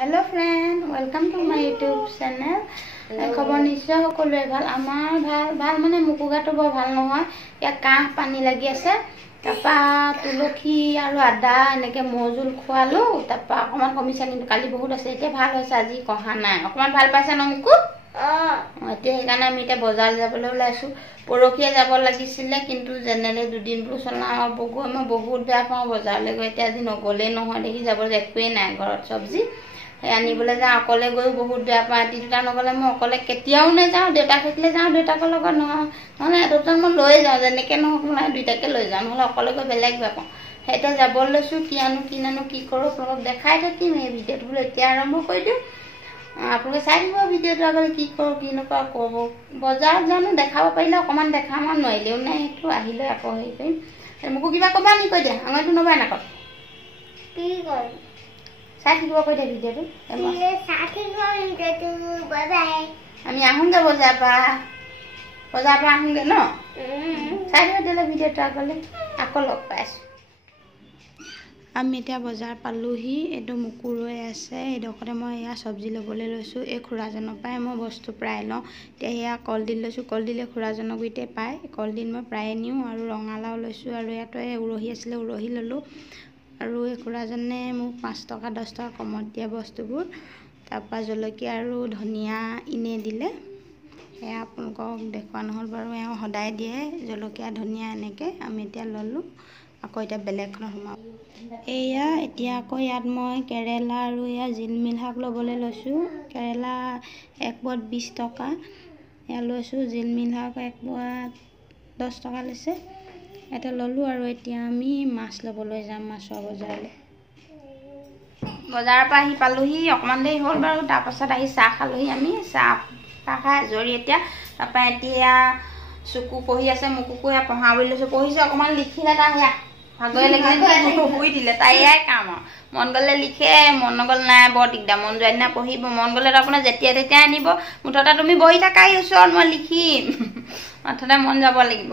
Hello friend, welcome to my YouTube channel. খবৰ নিশ্চয় সকলোৰে ভাল আমাৰ ভাল মানে মুকুগাটো বৰ ভাল নহয় ইয়া কাহ পানী লাগি আছে তাপা তুলসী আৰু আদা এনেকে মজুল খোৱালো তাপা অকমান কমিছে কিন্তু কালি বহুত আছে এতিয়া ভাল হৈছে আজি কহা নাই অকমান ভাল পাইছে ন মুকু এতিয়া সেইকাৰণে আমি এতিয়া বজাৰ যাবলৈ ওলাইছো পৰখিয়া যাব লাগিছিল কিন্তু জেনেৰে দুদিন ব্লু চলা বগু মই বহুত বেয়া পাওঁ বজাৰলৈ গৈ এতিয়া আজি নগলে নহয় দেখি যাব একোৱে নাই ঘৰত সবজি আনিবলৈ যাওঁ অকলে গৈ বহুত বেয়া পাওঁ ৰাতি দুটা নগলে মই অকলে কেতিয়াও নাযাওঁ দেউতা থাকিলে যাওঁ দেউতাকৰ লগত নহ'লে দুটা মই লৈ যাওঁ যেনেকৈ নহওক মই দুইটাকে লৈ যাওঁ নহ'লে অকলে গৈ বেলেগ বেয়া পাওঁ এতিয়া যাব লৈছোঁ কি নানো কি কৰোঁ আপোনালোকক দেখাই থাকিম এই ভিডিঅ'টো বোলো এতিয়া আৰম্ভ কৰি দিওঁ আপোনালোকে চাই দিব ভিডিঅ'টো আগলৈ কি কৰোঁ কি নকৰোঁ ক'ব বজাৰত জানো দেখাব পাৰিলে অকণমান দেখাম আৰু নোৱাৰিলেও নাই সেইটো আহিলে আকৌ হেৰি কৰিম মোকো কিবা ক'বা নি কৈ দিয়া আঙুলিটো নবাই নাকত কি কৰিম চাই থাকিব কৈ দিয়া ভিডিঅ'টো আমি আহোঁগৈ বজাৰৰ পৰা আহোঁগৈ ন চাই দিব দিলে ভিডিঅ'টো আগলৈ আকৌ লগ পাইছোঁ আমি এতিয়া বজাৰ পালোহি এইটো মুকু ৰৈ আছে এইডোখৰতে মই এয়া চব্জি ল'বলৈ লৈছোঁ এই খুৰাজনৰ পৰাই মই বস্তু প্ৰায় লওঁ এতিয়া এয়া কলডিল লৈছোঁ কলডিলে খুৰাজনৰ গুৰিতে পায় কলডিল মই প্ৰায়ে নিওঁ আৰু ৰঙালাও লৈছোঁ আৰু ইয়াতো উৰহি আছিলে উৰহি ল'লোঁ আৰু এই খুৰাজনে মোক 5 টকা 10 টকা কমত দিয়া বস্তুবোৰ তাৰপৰা জলকীয়া আৰু ধনিয়া ইনে দিলে সেয়া আপোনালোকক দেখুওৱা নহ'ল বাৰু এওঁ সদায় দিয়ে জলকীয়া ধনিয়া এনেকৈ আমি এতিয়া ল'লোঁ আকৌ এতিয়া বেলেগখন সোমাওঁ এয়া এতিয়া আকৌ ইয়াত মই কেৰেলা আৰু এয়া জিলমিল শাক ল'বলৈ লৈছোঁ কেৰেলা 1 পোৱাত 20 টকা এয়া লৈছোঁ জিলমিল শাক 1 পোৱাত 10 টকা লৈছে এটা ল'লোঁ আৰু এতিয়া আমি মাছ ল'বলৈ যাম মাছৰ বজাৰলৈ বজাৰৰ পৰা আহি পালোহি অকণমান দেৰি হ'ল বাৰু তাৰপাছত আহি চাহ খালোহি আমি চাহ খাই আজৰি এতিয়া তাৰপৰা এতিয়া চকু পঢ়ি আছে মোকো এয়া পঢ়া বুলি লৈছোঁ পঢ়িছে অকণমান লিখিলে তাৰ সেয়া ভাগৰে লাগিলে শুই দিলে তাই এয়াই কাম আৰু মন গ'লে লিখে মন নগ'লে নাই বৰ দিগদাৰ মন যোৱা দিনা পঢ়িব মন গ'লে আপোনাৰ যেতিয়া তেতিয়া আনিব মুঠতে তুমি বহি থাকা ওচৰত মই লিখিম মুঠতে মন যাব লাগিব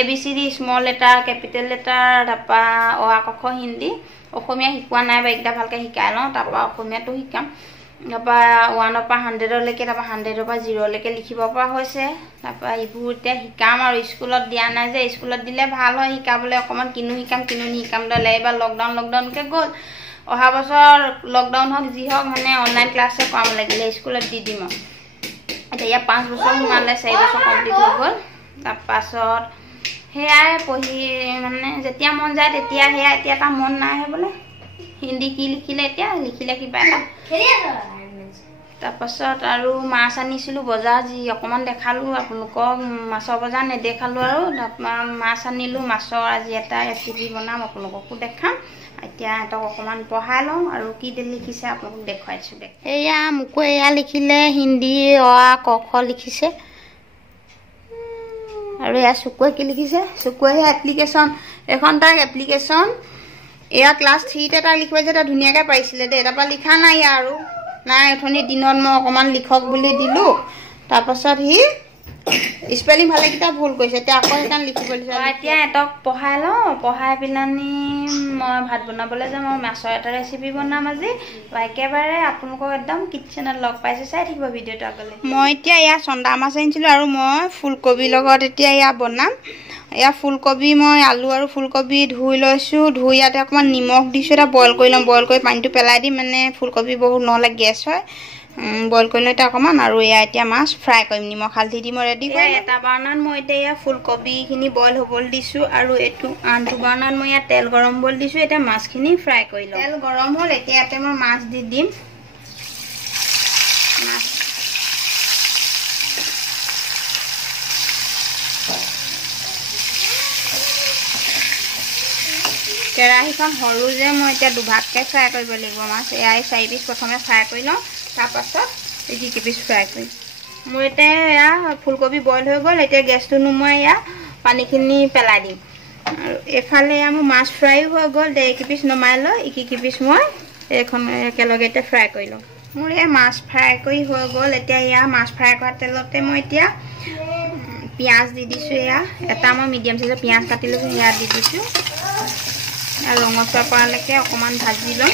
ABCD small letter capital letter তাৰপৰা অ আ ক খ হিন্দী অসমীয়া শিকোৱা নাই বা এইকেইটা ভালকৈ শিকাই লওঁ তাৰপৰা অসমীয়াটো শিকাম তাৰপৰা 1 পৰা 100লৈকে তাৰপৰা 100 পৰা 0লৈকে লিখিব পৰা হৈছে তাৰপৰা এইবোৰ এতিয়া শিকাম আৰু স্কুলত দিয়া নাই যে স্কুলত দিলে ভাল হয় শিকাবলৈ অকণমান কিনো শিকাম দলে এইবাৰ লকডাউনকৈ গ'ল অহা বছৰ লকডাউন হওক যি হওক মানে অনলাইন ক্লাছে কৰাম লাগিলে স্কুলত দি দিম আৰু এতিয়া ইয়াত 5 বছৰ সোমালে 4 বছৰ কমপ্লিট হৈ গ'ল তাৰপাছত সেয়াই পঢ়ি মানে যেতিয়া মন যায় তেতিয়া সেয়া এতিয়া এটা মন নাই বোলে হিন্দী কি লিখিলে এতিয়া লিখিলে কিবা এটা তাৰপাছত আৰু মাছ আনিছিলোঁ বজাৰ যি অকণমান দেখালোঁ আপোনালোকক মাছৰ বজাৰ নেদেখালোঁ আৰু তাৰপৰা মাছ আনিলোঁ মাছৰ আজি এটা ৰেচিপি বনাম আপোনালোককো দেখাম এতিয়া সিহঁতক অকণমান পঢ়াই লওঁ আৰু কি লিখিছে আপোনালোকক দেখুৱাইছোঁ এয়া মোকো এয়া লিখিলে হিন্দী অ আ ক খ লিখিছে আৰু এয়া চকুৱে কি লিখিছে চকুৱে এপ্লিকেশ্যন এখন তাক এপ্লিকেশ্যন এয়া ক্লাছ 3তে তাক লিখিছে তাক ধুনীয়াকৈ পাৰিছিলে দেই তাৰপৰা লিখা নাই আৰু নাই অথনি দিনত মই অকণমান লিখক বুলি দিলোঁ তাৰপাছত সি স্পেলিং ভালেকেইটা ভুল কৰিছে এতিয়া আকৌ সেইকাৰণে লিখিব দিছে এতিয়া এহঁতক পঢ়াই লওঁ পঢ়াই পেলানি মই ভাত বনাবলৈ যাম মই মাছৰ এটা ৰেচিপি বনাম আজি একেবাৰে আপোনালোকক একদম কিটচেনত লগ পাইছোঁ চাই থাকিব ভিডিঅ'টো আগলৈ মই এতিয়া এয়া চন্দা মাছ আনিছিলোঁ আৰু মই ফুলকবিৰ লগত এতিয়া এয়া বনাম এয়া ফুলকবি মই আলু আৰু ফুলকবি ধুই লৈছোঁ ধুই ইয়াতে অকণমান নিমখ দিছোঁ এটা বইল কৰি ল'ম বইল কৰি পানীটো পেলাই দিম মানে ফুলকবি বহুত নহ'লে গেছ হয় বইল কৰি লৈ অকণমান আৰু এয়া এতিয়া মাছ ফ্ৰাই কৰিম নিমখ হালধি দি মই ৰেডি কৰি এটা বাৰ্ণাত মই এতিয়া এয়া ফুলকবিখিনি বইল হ'বলৈ দিছোঁ আৰু এইটো আনটো বাৰ্ণাত মই ইয়াত তেল গৰম হ'বলৈ দিছোঁ এতিয়া মাছখিনি ফ্ৰাই কৰি লওঁ তেল গৰম হ'ল এতিয়া ইয়াতে মই মাছ দি দিম মাছ কেৰাহীখন সৰু যে মই এতিয়া দুভাগকৈ ফ্ৰাই কৰিব লাগিব মাছ এয়া 4 পিচ প্ৰথমে ফ্ৰাই কৰি লওঁ তাৰপাছত এই পিচ ফ্ৰাই কৰিম মোৰ এতিয়া এয়া ফুলকবি বইল হৈ গ'ল এতিয়া গেছটো নুমুৱাই এয়া পানীখিনি পেলাই দিম আৰু এফালে এয়া মোৰ মাছ ফ্ৰাইও হৈ গ'ল 1 পিচ নমাই লৈ 1 পিচ মই এইখন একেলগে এতিয়া ফ্ৰাই কৰি লওঁ মোৰ এয়া মাছ ফ্ৰাই কৰি হৈ গ'ল এতিয়া এয়া মাছ ফ্ৰাই কৰা তেলতে মই এতিয়া পিঁয়াজ দি দিছোঁ এয়া এটা মই মিডিয়াম চাইজৰ পিঁয়াজ কাটি লৈছোঁ সেয়া দি দিছোঁ ৰঙচুৱা পৰালৈকে অকণমান ভাজি ল'ম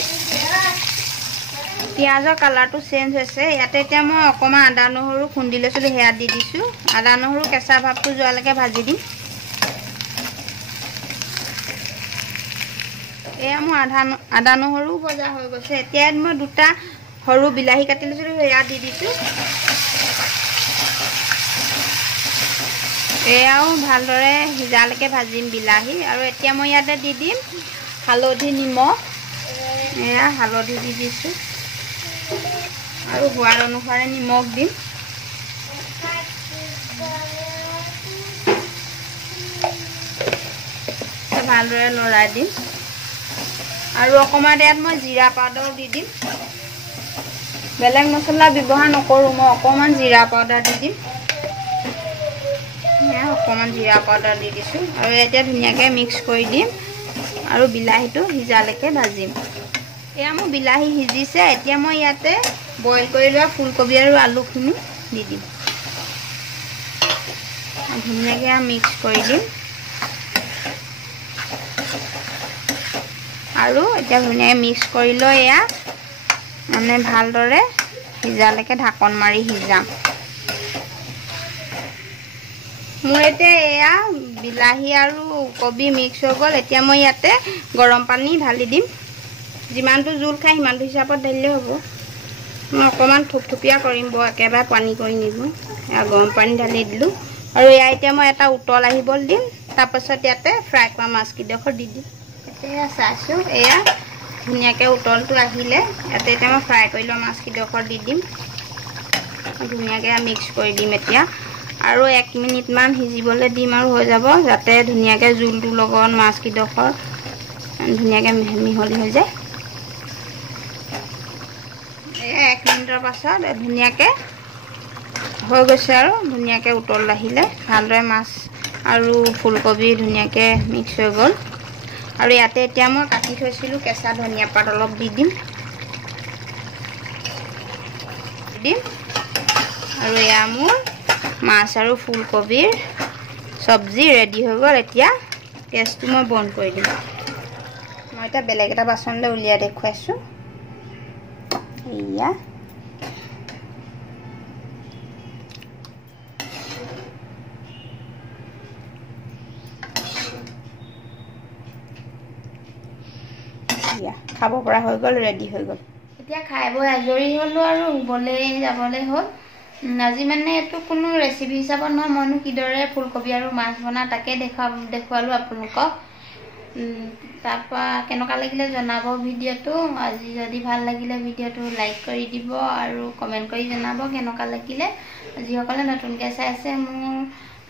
পিঁয়াজৰ কালাৰটো চেঞ্জ হৈছে। ইয়াতে এতিয়া মই অকণমান আদা নহৰু খুন্দি লৈছিলোঁ, সেয়া দি দিছোঁ। আদা নহৰু কেঁচা ভাৱটো যোৱালৈকে ভাজি দিম। এয়া মোৰ আদা নহৰু ভজা হৈ গৈছে। এতিয়া মই 2টা সৰু বিলাহী কাটি লৈছিলোঁ, সেয়া দি দিছোঁ। এয়াও ভালদৰে সিজালৈকে ভাজিম বিলাহী। আৰু এতিয়া মই ইয়াতে দি দিম হালধি, নিমখ। এয়া হালধি দি দিছোঁ আৰু সোৱাদ অনুসাৰে নিমখ দিম। ভালদৰে লৰাই দিম আৰু অকণমান ইয়াত মই জিৰা পাউডাৰ দি দিম। বেলেগ মছলা ব্যৱহাৰ নকৰোঁ, মই অকণমান জিৰা পাউডাৰ দি দিম। অকণমান জিৰা পাউডাৰ দি দিছোঁ আৰু এতিয়া ধুনীয়াকৈ মিক্স কৰি দিম আৰু বিলাহীটো সিজালৈকে ভাজিম। এয়া মোৰ বিলাহী সিজিছে। এতিয়া মই ইয়াতে বইল কৰি লোৱা ফুলকবি আৰু আলুখিনি দি দিম। ধুনীয়াকৈ মিক্স কৰি দিম আৰু এতিয়া ধুনীয়াকৈ মিক্স কৰি লৈ এয়া মানে ভালদৰে সিজালৈকে ঢাকন মাৰি সিজাম। মোৰ এতিয়া এয়া বিলাহী আৰু কবি মিক্স হৈ গ'ল। এতিয়া মই ইয়াতে গৰম পানী ঢালি দিম। যিমানটো জোল খাই সিমানটো হিচাপত ঢালিলে হ'ব। মই অকণমান থুপথুপীয়া কৰিম, বৰ একেবাৰে পানী কৰি নিদিওঁ। এয়া গৰম পানী ঢালি দিলোঁ আৰু এয়া এতিয়া মই এটা উতল আহিবলৈ দিম। তাৰপাছত ইয়াতে ফ্ৰাই কৰা মাছকেইডোখৰ দি দিম। এতিয়া চাইছোঁ, এয়া ধুনীয়াকৈ উতলটো আহিলে ইয়াতে এতিয়া মই ফ্ৰাই কৰি লোৱা মাছকেইডোখৰ দি দিম। ধুনীয়াকৈ মিক্স কৰি দিম এতিয়া আৰু 1 মিনিটমান সিজিবলৈ দিম আৰু হৈ যাব, যাতে ধুনীয়াকৈ জোলটোৰ লগত মাছকেইডোখৰ ধুনীয়াকৈ মিহলি হৈ যায়। 1 মিনিটৰ পাছত ধুনীয়াকৈ হৈ গৈছে আৰু ধুনীয়াকৈ উতল আহিলে ভালদৰে মাছ আৰু ফুলকবি ধুনীয়াকৈ মিক্স হৈ গ'ল। আৰু ইয়াতে এতিয়া মই কাটি থৈছিলোঁ কেঁচা ধনিয়া পাত অলপ দি দিম আৰু এয়া মোৰ মাছ আৰু ফুলকবিৰ চব্জি ৰেডি হৈ গ'ল। এতিয়া গেছটো মই বন্ধ কৰি দিম। মই এতিয়া বেলেগ এটা বাচনলৈ উলিয়াই দেখুৱাইছোঁ। এয়া খাব পৰা হৈ গ'ল, ৰেডি হৈ গ'ল। এতিয়া খাই বৈ আজৰি হ'লোঁ আৰু শুবলৈ যাবলৈ হ'ল। আজি মানে এইটো কোনো ৰেচিপি হিচাপত নহয়, মইনো কিদৰে ফুলকবি আৰু মাছ বনাওঁ তাকে দেখুৱালোঁ আপোনালোকক। তাৰপৰা কেনেকুৱা লাগিলে জনাব ভিডিঅ'টো। আজি যদি ভাল লাগিলে ভিডিঅ'টো লাইক কৰি দিব আৰু কমেণ্ট কৰি জনাব কেনেকুৱা লাগিলে। যিসকলে নতুনকৈ চাই আছে মোৰ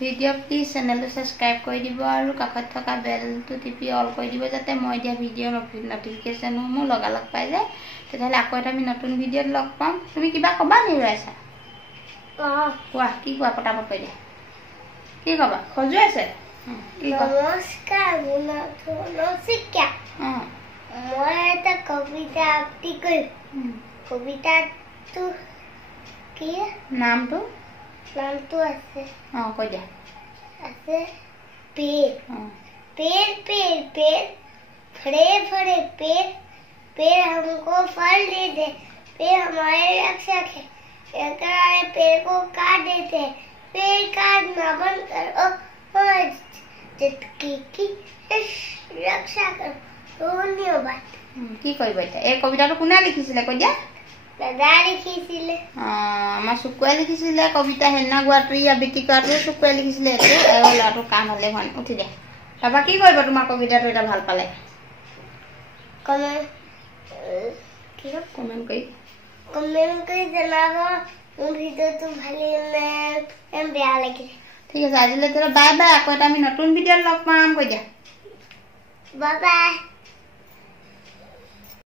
ভিডিঅ' প্লিজ চেনেলটো ছাবস্ক্ৰাইব কৰি দিব আৰু কাষত থকা বেলটো টিপি অল কৰি দিব, যাতে মই দিয়া ভিডিঅ' নটিফিকেশ্যনসমূহ লগালগ পাই যায়। তেতিয়াহ'লে আকৌ এটা আমি নতুন ভিডিঅ'ত লগ পাম। তুমি কিবা ক'বা নি ৰাইছা? কোৱা, কি কোৱা? পটাপট কৈ দিয়া। কি ক'বা? খজুৱাই আছে? নমস্কাৰ, মই এটা কবিতা আবৃত্তি কৰিম। কবিতাটো কি নামটো আছে? কৈ দিয়া। আছে पेड़ पेड़ पेड़ पेड़ फड़े फड़े पेड़ पेड़ हमको फल दे दे, पेड़ हमारे रक्षक है, अगर पेड़ को काट देते हैं, पेड़ काटना बंद करो और जिंदगी की रक्षा करो। धन्यवाद। কি কৰিব এতিয়া? এই কবিতাটো কোনে লিখিছিলে কৈ দিয়া? দাদা লিখিছিলে। আমাৰ চুকুৱে লিখিছিলে কবিতা। সেইদিনা গোৱাটো আবৃত্তি কৰাটো চুকুৱে লিখিছিলে। এইটো আৰু ল'ৰাটো কাম হ'লে হয় উঠি দে। তাৰপৰা কি কৰিব তোমাৰ কবিতাটো এতিয়া ভাল পালে? কমেণ্ট কৰি জনাব। মোৰ ভিডিঅ'টো ভালেই নে বেয়া লাগিলে। ঠিক আছে, আজিলৈ বাই বাই। আকৌ এটা আমি নতুন ভিডিঅ'ত লগ পাম। কৈ দিয়া বাই বাই।